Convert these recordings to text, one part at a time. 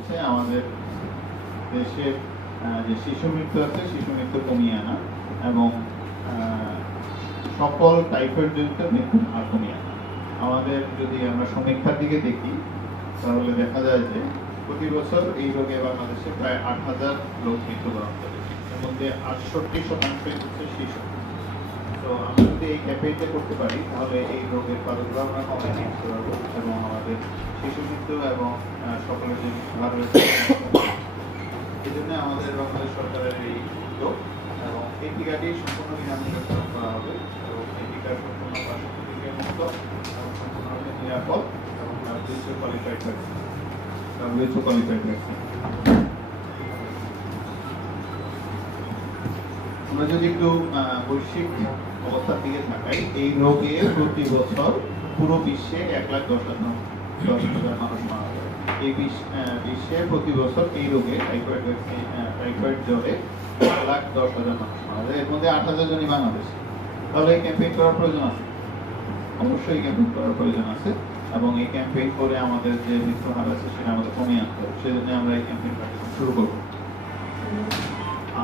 হচ্ছে আমাদের দেশের যে শিশু মৃত্যু আছে, শিশু মৃত্যু কমিয়ে আনা এবং সকল টাইফয়েড জনিত মৃত্যুর হার কমিয়ে আনা। আমাদের যদি আমরা সমীক্ষার দিকে দেখি, তাহলে দেখা যায় যে প্রতি বছর এই রোগে বাংলাদেশে প্রায় আট হাজার লোক মৃত্যুবরণ করে। এর মধ্যে আটষট্টি শতাংশই হচ্ছে শিশু। তো আমরা যদি এই ক্যাম্পেইনটা করতে পারি, তাহলে এই রোগের প্রাদুর্ভাব আমরা কমিয়ে আনতে পারব এবং আমাদের শিশু মৃত্যু এবং সকলের যে এই জন্য আমাদের বাংলাদেশ সরকারের এই উদ্যোগ এবং এই টিকাটি সম্পূর্ণ বিনামূল্যে প্রদান করা হবে। এবং এই টিকা সম্পূর্ণ নিরাপদ এবং ডাব্লিউএইচও কোয়ালিফাইড আমরা যদি একটু বৈশ্বিক অবস্থার দিকে তাকাই, এই রোগে প্রতি বছর পুরো বিশ্বে এক লাখ দশ হাজার দশ হাজার মানুষ এই বিশ্বে প্রতি বছর এই রোগে টাইফয়েড টাইফয়েড জ্বরে এক লাখ দশ হাজার মানুষ মারা যায়। এর মধ্যে আট হাজার জনই বাংলাদেশে। তাহলে এই ক্যাম্পেইন করার প্রয়োজন আছে? অবশ্যই ক্যাম্পেইন করার প্রয়োজন আছে এবং এই ক্যাম্পেইন করে আমাদের যে মৃত্যু হার আছে সেটা আমাদের কমিয়ে আনতে হবে। সেজন্য আমরা এই ক্যাম্পেইন শুরু করব।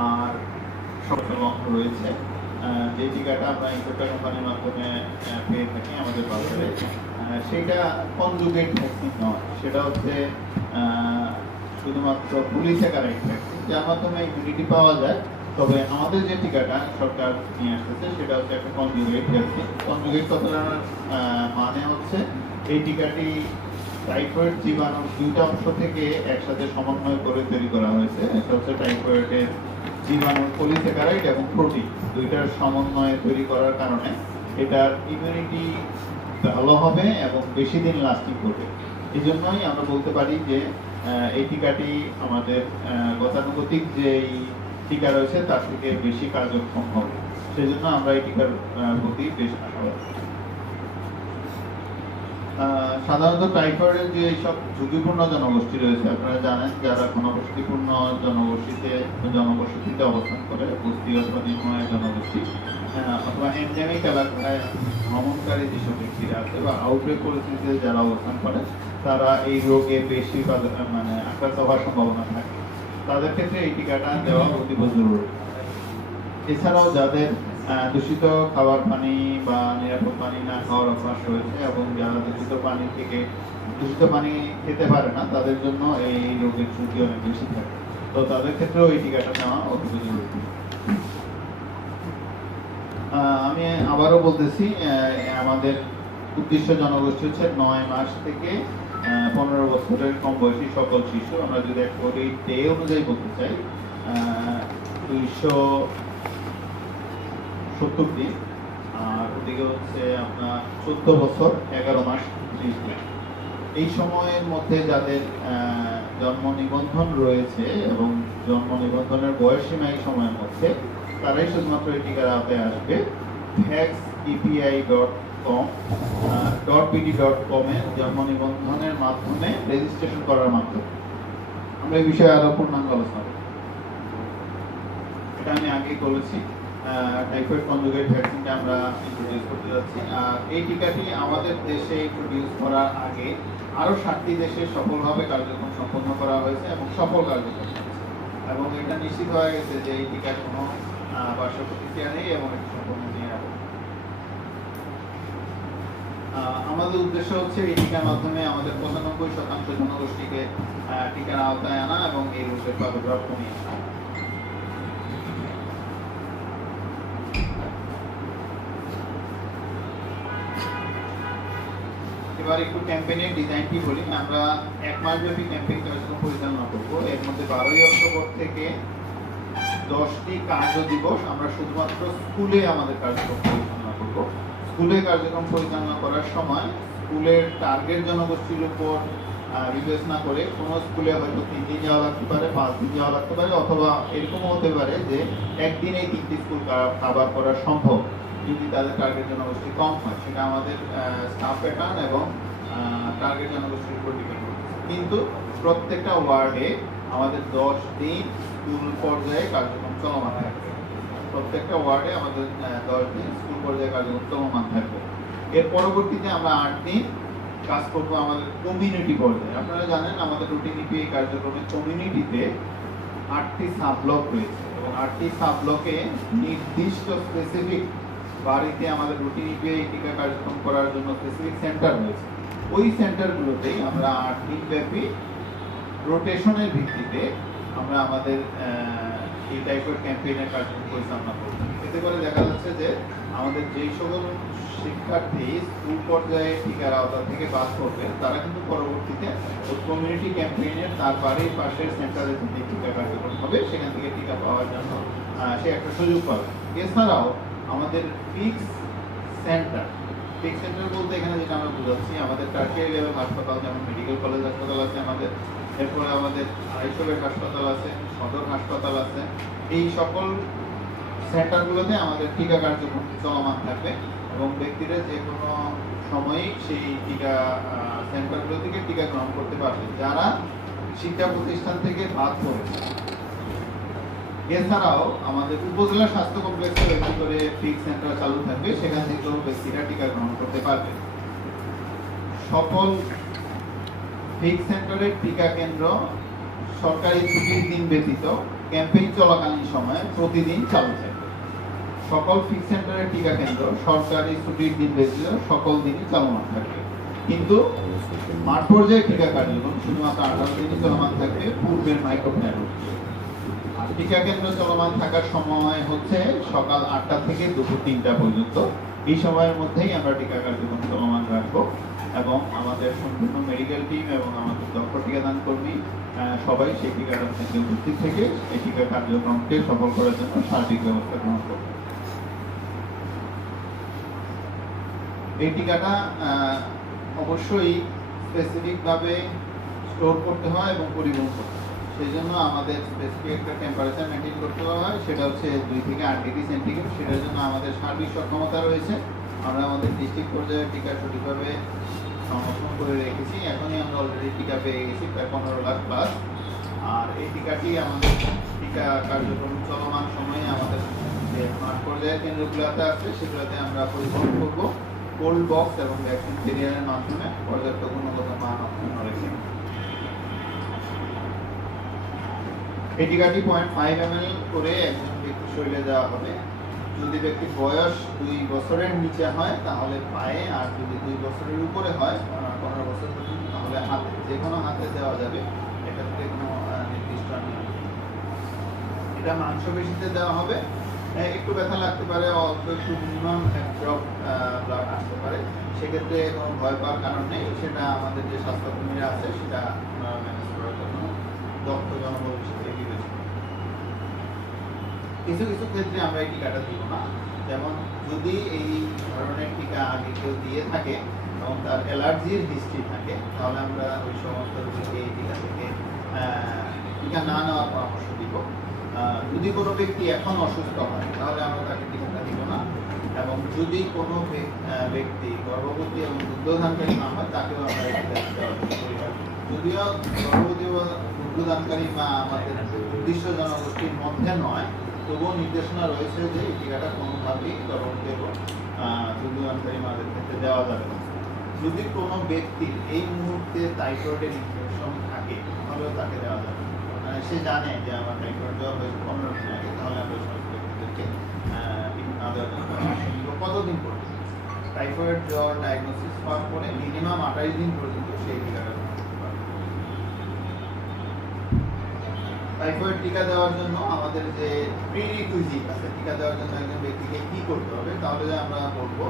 আর সফল রয়েছে। যে টিকাটা আমরা ইন্টারটা কোম্পানির মাধ্যমে পেয়ে থাকি আমাদের বাজারে সেটা কনজুগেট ভ্যাকসিন নয়, সেটা হচ্ছে শুধুমাত্র পুলিশেকারাইট ভ্যাকসিন যার মাধ্যমে ইমিউনিটি পাওয়া যায়, তবে আমাদের যে টিকাটা সরকার নিয়ে আসতেছে, সেটা হচ্ছে একটা কনজুগেট ভ্যাকসিন কনজুগেট কথাটার মানে হচ্ছে, এই টিকাটি টাইফয়েড জীবাণুর দুইটা অংশ থেকে একসাথে সমন্বয় করে তৈরি করা হয়েছে। একটা হচ্ছে টাইফয়েডের জীবাণুর পলিস্যাকারাইড এবং প্রোটিন দুইটার সমন্বয়ে তৈরি করার কারণে এটার ইমিউনিটি ভালো হবে এবং বেশি দিন লাস্টিং করবে। এই জন্যই আমরা বলতে পারি যে এই টিকাটি আমাদের গতানুগতিক যে টিকা রয়েছে তার থেকে বেশি কার্যক্ষম হবে। সেই জন্য আমরা এই টিকার প্রতি বেশ আশাবাদী। সাধারণত টাইফয়েডের যে সব ঝুঁকিপূর্ণ জনগোষ্ঠী রয়েছে, আপনারা জানেন যারা ঘনবসতিপূর্ণ জনগোষ্ঠীতে, জনবসতিতে অবস্থান করে, বস্তি অথবা নিম্নয়ের জনগোষ্ঠী অথবা এন্ডেমিক এলাকায় ভ্রমণকারী যেসব ব্যক্তিরা আছে বা আউটব্রেক পরিস্থিতিতে যারা অবস্থান করে, তারা এই রোগে বেশি মানে আক্রান্ত হওয়ার সম্ভাবনা থাকে। তাদের ক্ষেত্রে এই টিকাটা দেওয়া অতীব জরুরি। এছাড়াও যাদের দূষিত খাবার পানি বা নিরাপদ পানি না খাওয়ার অভ্যাস রয়েছে এবং যারা দূষিত পানি থেকে, দূষিত পানি খেতে পারে না, তাদের জন্য এই রোগের ঝুঁকি অনেক বেশি থাকে। তো তাদের ক্ষেত্রেও এই টিকাটা নেওয়া অত্যন্ত জরুরি। আমি আবারও বলতেছি আমাদের উদ্দেশ্য জনগোষ্ঠী হচ্ছে নয় মাস থেকে পনেরো বছরের কম বয়সী সকল শিশু। আমরা যদি এক কোটি ডে অনুযায়ী বলতে চাই দুইশো সত্তর দিন। আর ওদিকে হচ্ছে আপনার চোদ্দ বছর, এগারো মাস ত্রিশ দিন এই সময়ের মধ্যে যাদের জন্ম নিবন্ধন রয়েছে এবং জন্ম নিবন্ধনের বয়সসীমা এই সময়ের মধ্যে তারাই শুধুমাত্র এই টিকার আসবে। Vax EPI dot com dot dot কমে জন্ম নিবন্ধনের মাধ্যমে রেজিস্ট্রেশন করার মাধ্যমে। আমরা এই বিষয়ে আরও পূর্ণাঙ্গ আলোচনা এটা আমি আগেই বলেছি টাইফয়েড কনজুগেট ভ্যাকসিনটা আমরা ইন্ট্রোডিউস করতে যাচ্ছি। আর এই টিকাটি আমাদের দেশে ইন্ট্রোডিউস করার আগে আরও সাতটি দেশে সফলভাবে কার্যক্রম সম্পন্ন করা হয়েছে এবং সফল কার্যক্রম এবং এটা নিশ্চিত হয়ে গেছে যে এই টিকার কোনো পার্শ্ব প্রতিক্রিয়া নেই এবং এটি সম্পূর্ণ নিরাপদ আমাদের উদ্দেশ্য হচ্ছে এই টিকার মাধ্যমে আমাদের পঁচানব্বই শতাংশ জনগোষ্ঠীকে টিকার আওতায় আনা এবং এই রোগের প্রাদুর্ভাব কমিয়ে আনা। এবার একটু ক্যাম্পেইনের ডিজাইনটি বলি? আমরা এক মাস ব্যাপী ক্যাম্পেইন কার্যক্রম পরিচালনা করব। এর মধ্যে বারোই অক্টোবর থেকে দশটি কার্য দিবস আমরা শুধুমাত্র স্কুলে আমাদের কার্যক্রম পরিচালনা করব। স্কুলে কার্যক্রম পরিচালনা করার সময় স্কুলের টার্গেট জনগোষ্ঠীর উপর বিবেচনা করে কোনো স্কুলে হয়তো তিন দিন যাওয়া লাগতে পারে পাঁচ দিন যাওয়া লাগতে পারে, অথবা এরকমও হতে পারে যে একদিনে তিনটি স্কুল কাভার করা সম্ভব, যদি তাদের টার্গেট জনগোষ্ঠী কম হয়। সেটা আমাদের স্টাফ প্যাটার্ন এবং টার্গেট জনগোষ্ঠীর উপর ডিপেন্ড করছে কিন্তু প্রত্যেকটা ওয়ার্ডে আমাদের দশ দিন স্কুল পর্যায়ে কার্যক্রম চলমান থাকবে। প্রত্যেকটা ওয়ার্ডে আমাদের দশ দিন স্কুল পর্যায়ে কার্যক্রম চলমান থাকবে। এর পরবর্তীতে আমরা আট দিন কাজ করব আমাদের কমিউনিটি পর্যায়ে। আপনারা জানেন আমাদের রুটিন ইপিআই কার্যক্রমে কমিউনিটিতে আটটি সাব ব্লক রয়েছে এবং আটটি সাব ব্লকে নির্দিষ্ট স্পেসিফিক বাড়িতে আমাদের রুটিন ইপিআই টিকা কার্যক্রম করার জন্য স্পেসিফিক সেন্টার রয়েছে। ওই সেন্টারগুলোতেই আমরা আট দিন ব্যাপী রোটেশনের ভিত্তিতে আমরা আমাদের এই টাইপের ক্যাম্পেইনের কার্যক্রম পরিচালনা করব। এতে করে দেখা যাচ্ছে যে আমাদের যেই সকল শিক্ষার্থী স্কুল পর্যায়ে টিকার আওতা থেকে বাদ করবে তারা কিন্তু পরবর্তীতে কমিউনিটি ক্যাম্পেইনের তার বাড়ির পাশের সেন্টারে যদি টিকা কার্যক্রম হবে, সেখান থেকে টিকা পাওয়ার জন্য সে একটা সুযোগ পাবে। এছাড়াও আমাদের ফিক্স সেন্টার ফিক্স সেন্টার বলতে এখানে যেটা আমরা বুঝাচ্ছি, আমাদের টার্সিয়ারি লেভেল হাসপাতাল, যেমন মেডিকেল কলেজ হাসপাতাল আছে আমাদের এরপরে আমাদের আইসোলেট হাসপাতাল আছে, সদর হাসপাতাল আছে। এই সকল সেন্টারগুলোতে আমাদের টিকা কার্যক্রম চলমান থাকবে এবং ব্যক্তিরা যে কোনো সময়ই সেই টিকা সেন্টারগুলো থেকে টিকা গ্রহণ করতে পারবে। যারা শিক্ষা প্রতিষ্ঠান থেকে বাদ পড়েছে এছাড়াও আমাদের উপজেলা স্বাস্থ্য কমপ্লেক্সের একটি করে ফিক্স সেন্টার চালু থাকবে। সেখান থেকেও ব্যক্তিরা টিকা গ্রহণ করতে পারবে। সকল ফিক্স সেন্টারের টিকা কেন্দ্র সরকারি ছুটির দিন ব্যতীত ক্যাম্পেইন চলাকালীন সময়ে প্রতিদিন চালু থাকবে সকল ফিক্স সেন্টারের টিকা কেন্দ্র সরকারি ছুটির দিন ব্যতীত সকল দিনই চলমান থাকবে কিন্তু মাঠ পর্যায়ে টিকা কার্যক্রম শুধুমাত্র আঠারো দিনই চলমান থাকবে পূর্বের মাইক্রোপ্ল্যান আর টিকা কেন্দ্র চলমান থাকার সময় হচ্ছে সকাল আটটা থেকে দুপুর তিনটা পর্যন্ত। এই সময়ের মধ্যেই আমরা টিকা কার্যক্রম চলমান রাখব। এবং আমাদের সম্পূর্ণ মেডিকেল টিম এবং আমাদের দক্ষ টিকাদান কর্মী সবাই সেই টিকাদান কেন্দ্রে উপস্থিত থেকে এই টিকা কার্যক্রমকে সফল করার জন্য সার্বিক ব্যবস্থা গ্রহণ করবে। এই টিকাটা অবশ্যই স্পেসিফিকভাবে স্টোর করতে হয় এবং পরিবহন করতে হয়। সেই জন্য আমাদের স্পেসিফিক একটা টেম্পারেচার মেনটেন করতে হয়, সেটা হচ্ছে দুই থেকে আট ডিগ্রি সেন্টিগ্রেড সেটার জন্য আমাদের সার্বিক সক্ষমতা রয়েছে। আমরা আমাদের ডিস্ট্রিক্ট পর্যায়ে টিকা সঠিকভাবে সংরক্ষণ করে রেখেছি। এখনই আমরা অলরেডি টিকা পেয়ে গেছি, প্রায় পনেরো লাখ প্লাস আর এই টিকাটি আমাদের টিকা কার্যক্রম চলমান সময়ে আমাদের যে মাঠ পর্যায়ে কেন্দ্রগুলোতে আছে, সেগুলোতে আমরা পরিবহন করব। কোল্ড বক্স এবং ভ্যাকসিন ক্যারিয়ারের মাধ্যমে পর্যাপ্ত গুণগত মান অক্ষুণ্ণ রেখে। এই টিকাটি পয়েন্ট ফাইভ এম এল করে একজন ব্যক্তির শরীরে দেওয়া হবে। যদি ব্যক্তির বয়স দুই বছরের নিচে হয়, তাহলে পায়ে, আর যদি দুই বছরের উপরে হয় পনেরো বছর পর্যন্ত, তাহলে হাতে যে কোনো হাতে দেওয়া যাবে। এক্ষেত্রে কোনো নির্দিষ্ট নিয়ম। এটা মাংসপেশিতে দেওয়া হবে। একটু ব্যথা লাগতে পারে, অল্প একটু মিনিমাম এক ড্রপ ব্লাড আসতে পারে। সেক্ষেত্রে কোনো ভয় পাওয়ার কারণ নেই। সেটা আমাদের যে স্বাস্থ্যকর্মীরা আছে, সেটা ম্যানেজ করার জন্য দক্ষ জনবল হিসেবে কিছু কিছু ক্ষেত্রে আমরা এই টিকাটা দিব না। যেমন যদি এই ধরনের টিকা আগে কেউ দিয়ে থাকে এবং তার অ্যালার্জির হিস্ট্রি থাকে, তাহলে আমরা ওই সমস্ত রোগীকে এই টিকা থেকে টিকা না নেওয়ার পরামর্শ দিব। যদি কোনো ব্যক্তি এখন অসুস্থ হয়, তাহলে আমরা তাকে টিকাটা দিব না। এবং যদি কোনো ব্যক- ব্যক্তি গর্ভবতী এবং দুগ্ধদানকারী না হয়, তাকেও আমরা। যদিও গর্ভবতী বা দুগ্ধদানকারী মা আমাদের নির্দিষ্ট জনগোষ্ঠীর মধ্যে নয় তবুও নির্দেশনা রয়েছে যে এই টিকাটা কোনোভাবেই গর্ভবতী এবং মাদের ক্ষেত্রে দেওয়া যাবে না। যদি কোনো ব্যক্তির এই মুহূর্তে টাইফয়েডের ইনফেকশন থাকে, তাহলেও তাকে দেওয়া যাবে মানে সে জানে যে আমার টাইফয়েড জ্বর হয়েছে পনেরো দিন আগে, তাহলে আমরা সমস্ত ব্যক্তিদেরকে। কতদিন পর্যন্ত? টাইফয়েড জ্বর ডায়াগনোসিস হওয়ার পরে মিনিমাম আঠাশ দিন পর্যন্ত সেই টিকাটা গ্রহণ করতে পারবে। টাইফয়েড টিকা দেওয়ার জন্য আমাদের যে প্রিরিকুইজিট আছে, টিকা দেওয়ার জন্য একজন ব্যক্তিকে কি করতে হবে, তাহলে আমরা বলব,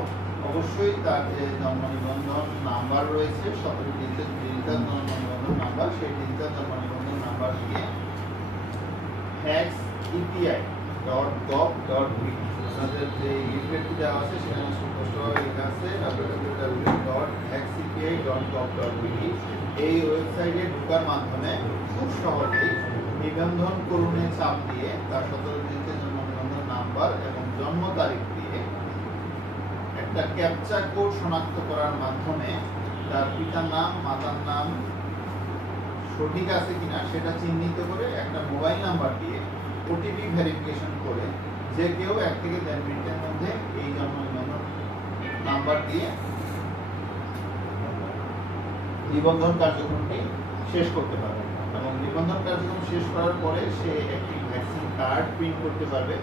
অবশ্যই তার যে জন্ম নিবন্ধন নাম্বার রয়েছে, সতেরো ডিজিটাল ডিজিটাল জন্ম নিবন্ধন নাম্বার সেই ডিজিটাল জন্ম নিবন্ধন নাম্বার দিয়ে vax EPI dot gov dot আপনাদের যে লিফলেটটি দেওয়া আছে, সেখানে সুস্পষ্টভাবে লেখা আছে www dot vax EPI dot gov dot এই ওয়েবসাইটে ঢোকার মাধ্যমে খুব সহজেই নিবন্ধন করুণে চাপ দিয়ে তার সতেরো ডিজিটের জন্ম নিবন্ধন নাম্বার এবং জন্ম তারিখ দিয়ে একটা ক্যাপচা কোড শনাক্ত করার মাধ্যমে তার পিতার নাম, মাতার নাম সঠিক আছে কিনা সেটা চিহ্নিত করে একটা মোবাইল নাম্বার দিয়ে ওটিপি ভেরিফিকেশন করে যে কেউ এক থেকে দেড় মিনিটের মধ্যে এই জন্ম নিবন্ধন নাম্বার দিয়ে নিবন্ধন কার্যক্রমটি শেষ করতে পারবে। এবং নিবন্ধন কার্যক্রম শেষ করার পরে সে একটি ভ্যাকসিন কার্ড প্রিন্ট করতে পারবে।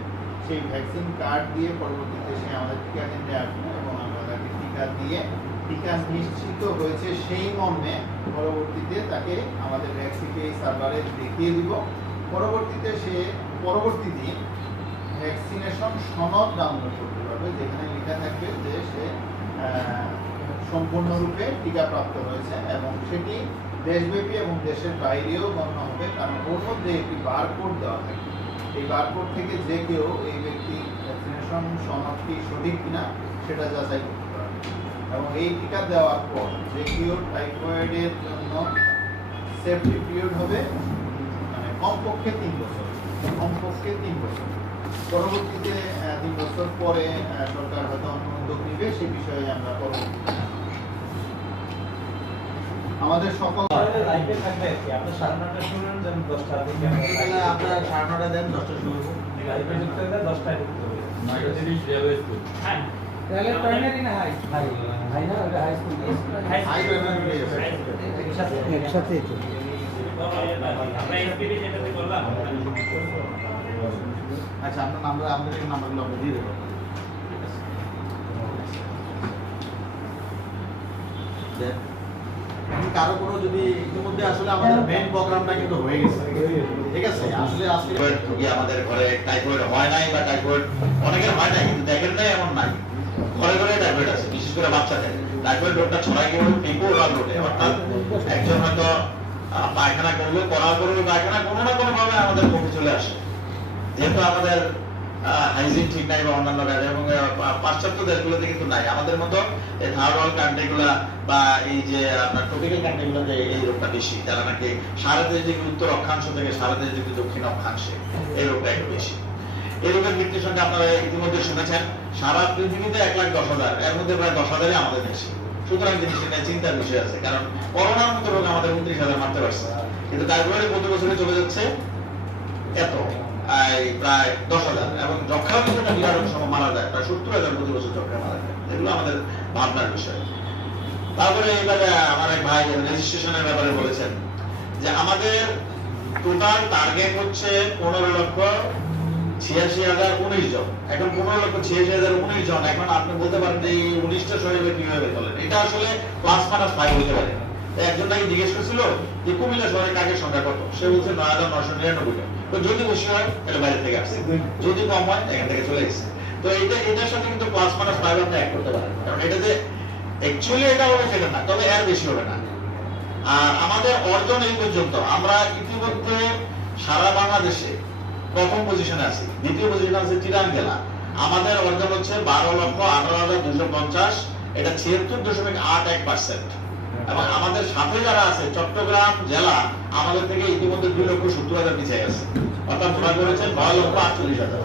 সেই ভ্যাকসিন কার্ড দিয়ে পরবর্তীতে সে আমাদের টিকা কেন্দ্রে আসবে এবং আমরা তাকে টিকা দিয়ে, টিকা নিশ্চিত হয়েছে সেই মর্মে পরবর্তীতে তাকে আমাদের ভ্যাকসিনকে সার্ভারে দেখিয়ে দিব। পরবর্তীতে সে পরবর্তী দিন ভ্যাকসিনেশন সনদ ডাউনলোড করতে পারবে, যেখানে লেখা থাকবে যে সে সম্পূর্ণরূপে টিকা প্রাপ্ত হয়েছে এবং সেটি দেশব্যাপী এবং দেশের বাইরেও গণ্য হবে, কারণ ওর মধ্যে একটি বারকোড দেওয়া থাকে। এই বারকোড থেকে যে কেউ এই ব্যক্তি ভ্যাকসিনেশন সনদটি সঠিক কিনা, সেটা যাচাই করতে পারবে এবং এই টিকা দেওয়ার পর যে কেউ টাইফয়েডের জন্য সেফটি পিরিয়ড হবে মানে কমপক্ষে তিন বছর, কমপক্ষে তিন বছর। পরবর্তীতে তিন বছর পরে সরকার হয়তো অন্য উদ্যোগ নিবে, সে বিষয়ে আমরা পরবর্তীতে জানাব। আমাদের সকল লাইফে থাকবে কি আপনি সাড়ে নটা শুনুন যেন দশটা থেকে তাহলে আপনারা সাড়ে নটা দেন দশটা শুরু করব লাইফে ঢুকতে হলে দশটায় ঢুকতে হবে নয়টা তিরিশ রেলওয়ে স্কুল। হ্যাঁ। তাহলে প্রাইমারি না হাই হাই হাই না হাই স্কুল হাই প্রাইমারি একসাথে। একসাথেই তো আমরা এসপিডি যেটাতে করলাম। আচ্ছা আপনার নাম্বার আপনাদের নাম্বারগুলো আমরা দিয়ে দেবো। দেন। কারও কোনো যদি ইতিমধ্যে আসলে আমাদের মেইন প্রোগ্রামটা কিন্তু হয়ে গেছে। ঠিক আছে? আসলে আজকে আমাদের ঘরে টাইফয়েড হয় নাই বা টাইফয়েড অনেকের হয় নাই, কিন্তু দেখেন নাই, এমন নাই। ঘরে ঘরে টাইফয়েড আছে, বিশেষ করে বাচ্চাদের। টাইফয়েড রোগটা ছড়াই গেল রোগে। অর্থাৎ একজন হয়তো পায়খানা করল, করার পরে পায়খানা কোনো না কোনো ভাবে আমাদের মুখে চলে আসে। যেহেতু আমাদের হাইজিন ঠিক নাই বা অন্যান্য কাজে এবং পাশ্চাত্য দেশগুলোতে কিন্তু নাই। আমাদের মতো থার্ড ওয়ার্ল্ড কান্ট্রিগুলা বা এই যে আপনার ট্রপিক্যাল কান্ট্রিগুলোতে এই রোগটা বেশি, যারা নাকি সারা দেশ দিকে উত্তর অক্ষাংশ থেকে সারা দেশ দিকে দক্ষিণ অক্ষাংশে এই রোগটা একটু বেশি। এই রোগের মৃত্যুর সংখ্যা আপনারা ইতিমধ্যে শুনেছেন, সারা পৃথিবীতে এক লাখ দশ হাজার, এর মধ্যে প্রায় দশ হাজারই আমাদের দেশে সুতরাং জিনিসটা নিয়ে চিন্তার বিষয় আছে, কারণ করোনার মতো রোগ আমাদের উনত্রিশ হাজার মারতে পারছে কিন্তু তারপরে প্রতি বছরে চলে যাচ্ছে এত। পনেরো লক্ষ ছিয়াশি হাজার উনিশ জন। এখন পনেরো লক্ষ ছিয়াশি হাজার উনিশ জন, এখন আপনি বলতে পারেন যে উনিশটা কীভাবে চলেন এটা আসলে একজন জিজ্ঞেস করছিল যে কুমিল্লা শহরে কাকের সংখ্যা কত? সে বলছে নয় হাজার নয়শো নিরানব্বই তো যদি বেশি হয়, তাহলে বাইরে থেকে আসছে যদি কম হয়, এখান থেকে চলে এসেছে তো এটা এটার সাথে কিন্তু প্লাস মাইনাস ফাইভ আপনি এক করতে পারেন। কারণ এটা যে অ্যাকচুয়ালি এটা হবে, সেটা না। তবে এর বেশি হবে না। আর আমাদের অর্জন এই পর্যন্ত। আমরা ইতিমধ্যে সারা বাংলাদেশে প্রথম পজিশনে আছি। দ্বিতীয় পজিশনে আছে চিরাং জেলা আমাদের অর্জন হচ্ছে বারো লক্ষ আঠারো হাজার দুশো পঞ্চাশ। এটা ছিয়াত্তর দশমিক আট এক পার্সেন্ট এবং আমাদের সাথে যারা আছে চট্টগ্রাম জেলা আমাদের থেকে ইতিমধ্যে দুই লক্ষ সত্তর হাজার পিছিয়ে গেছে। অর্থাৎ ওরা করেছে নয় লক্ষ আটচল্লিশ হাজার।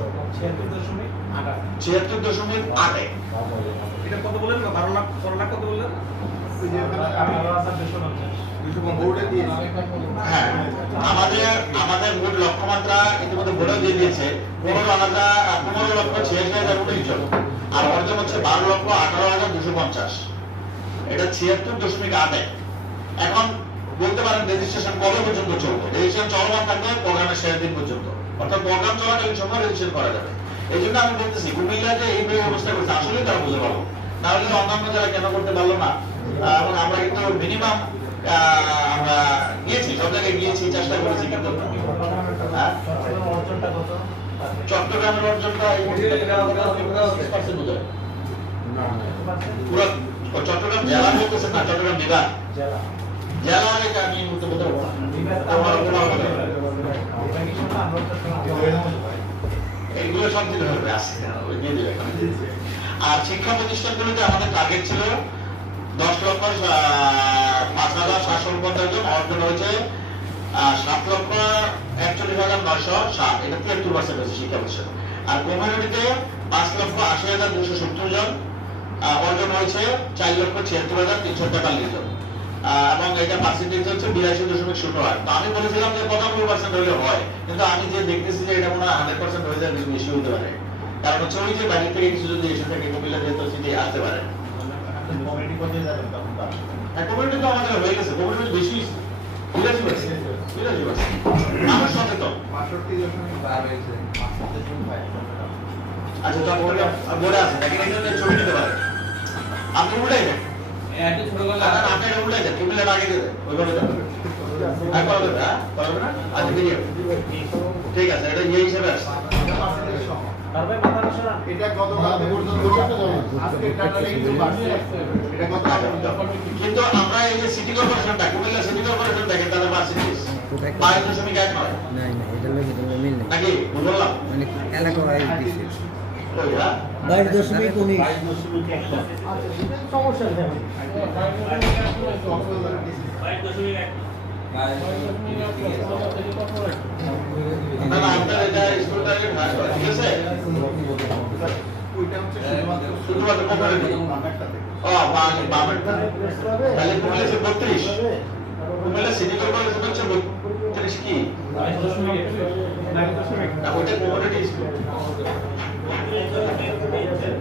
ছিয়াত্তর দশমিক আট এটা কত বললেন? বারো লাখ বারো লাখ কত বললেন? হ্যাঁ আমাদের আমাদের লক্ষ্যমাত্রা ইতিমধ্যে দিয়ে দিয়েছে। পনেরো হাজার পনেরো লক্ষ ছিয়াশি হাজার উনিশ জন। আর অর্জন হচ্ছে বারো লক্ষ আঠারো হাজার দুশো পঞ্চাশ। এটা ছিয়াত্তর দশমিক আট এক। এখন বলতে পারেন রেজিস্ট্রেশন কবে পর্যন্ত চলবে? রেজিস্ট্রেশন চলমান থাকবে প্রোগ্রামের শেষ দিন পর্যন্ত। অর্থাৎ প্রোগ্রাম চলাকালীন সময় রেজিস্ট্রেশন করা যাবে। এই জন্য আমি বলতেছি কুমিল্লা যে এই ব্যবস্থা করছে আসলে তারা বুঝতে পারব না হলে অন্যান্য যারা কেন করতে পারল না এবং আমরা কিন্তু মিনিমাম আমরা গিয়েছি সব জায়গায় গিয়েছি চেষ্টা করেছি কিন্তু। হ্যাঁ? চট্টগ্রামের অর্জনটা। পুরো ও চট্টগ্রাম জেলা বলতেছেন না চট্টগ্রাম বিভাগ। জেলা। জেলা আমি এইগুলো সব দিতে হবে আর শিক্ষা প্রতিষ্ঠানগুলোতে আমাদের টার্গেট ছিল দশ লক্ষ পাঁচ হাজার সাতশো পঞ্চাশ জন অর্জন হয়েছে। সাত লক্ষ একচল্লিশ হাজার নয়শো সাত এটা তিয়াত্তর পার্সেন্ট হয়েছে শিক্ষা প্রতিষ্ঠান। আর কমিউনিটিতে পাঁচ লক্ষ আশি হাজার দুশো সত্তর জন। অর্জন হয়েছে চার লক্ষ ছিয়াত্তর হাজার তিনশো জন। আহ, এবং এটা পার্সেন্টেজ হচ্ছে বিরাশি দশমিক শূন্য আট। তো আমি বলেছিলাম যে পঁচানব্বই পার্সেন্ট হলে হয় কিন্তু আমি যে দেখতেছি যে এটা মনে হয় হান্ড্রেড পার্সেন্ট হয়ে যায় বেশি হতে পারে। কারণ হচ্ছে ওই যে বাইরে থেকে কিছু যদি এসে থাকে কুমিল্লা যেহেতু সিটি আসতে পারে। আসবে। হ্যাঁ কমিউনিটি তো আমাদের হয়ে গেছে কমিউনিটি বেশি বিরাশি পার্সেন্ট বিরাশি পার্সেন্ট মানুষ সচেতন। বাষট্টি দশমিক বার হয়েছে আচ্ছা বোর্ডে আছে নাকি এখানে ছবি নিতে পারে আপনি উল্টাই দেন একটু ছোট করে আপনার আপনি এটা উল্টাই দেন টেবিলে ওইভাবে যাবে হ্যাঁ করবে না করবে না আচ্ছা ঠিক আছে এটা ইয়ে হিসেবে আসছে তারপরে মাথা সরান এটা গতকাল আজকে ডাটাটা একটু বাড়ছে? এটা গতকাল কিন্তু আমরা এই যে সিটি কর্পোরেশনটা কুমিল্লা সিটি কর্পোরেশন দেখেন তাদের পার্সেন্টেজ বাইশ দশমিক এক নয়। নাই না এটা লোক এটা মিল নেই। নাকি? বুঝলাম। মানে এলাকা ওয়াইজ বাইশ দশমিক উনিশ। বত্রিশ সিটি কর্পোরেশন হচ্ছে বত্রিশ কি ওইটা কোপারেটিভ স্কুল Amen.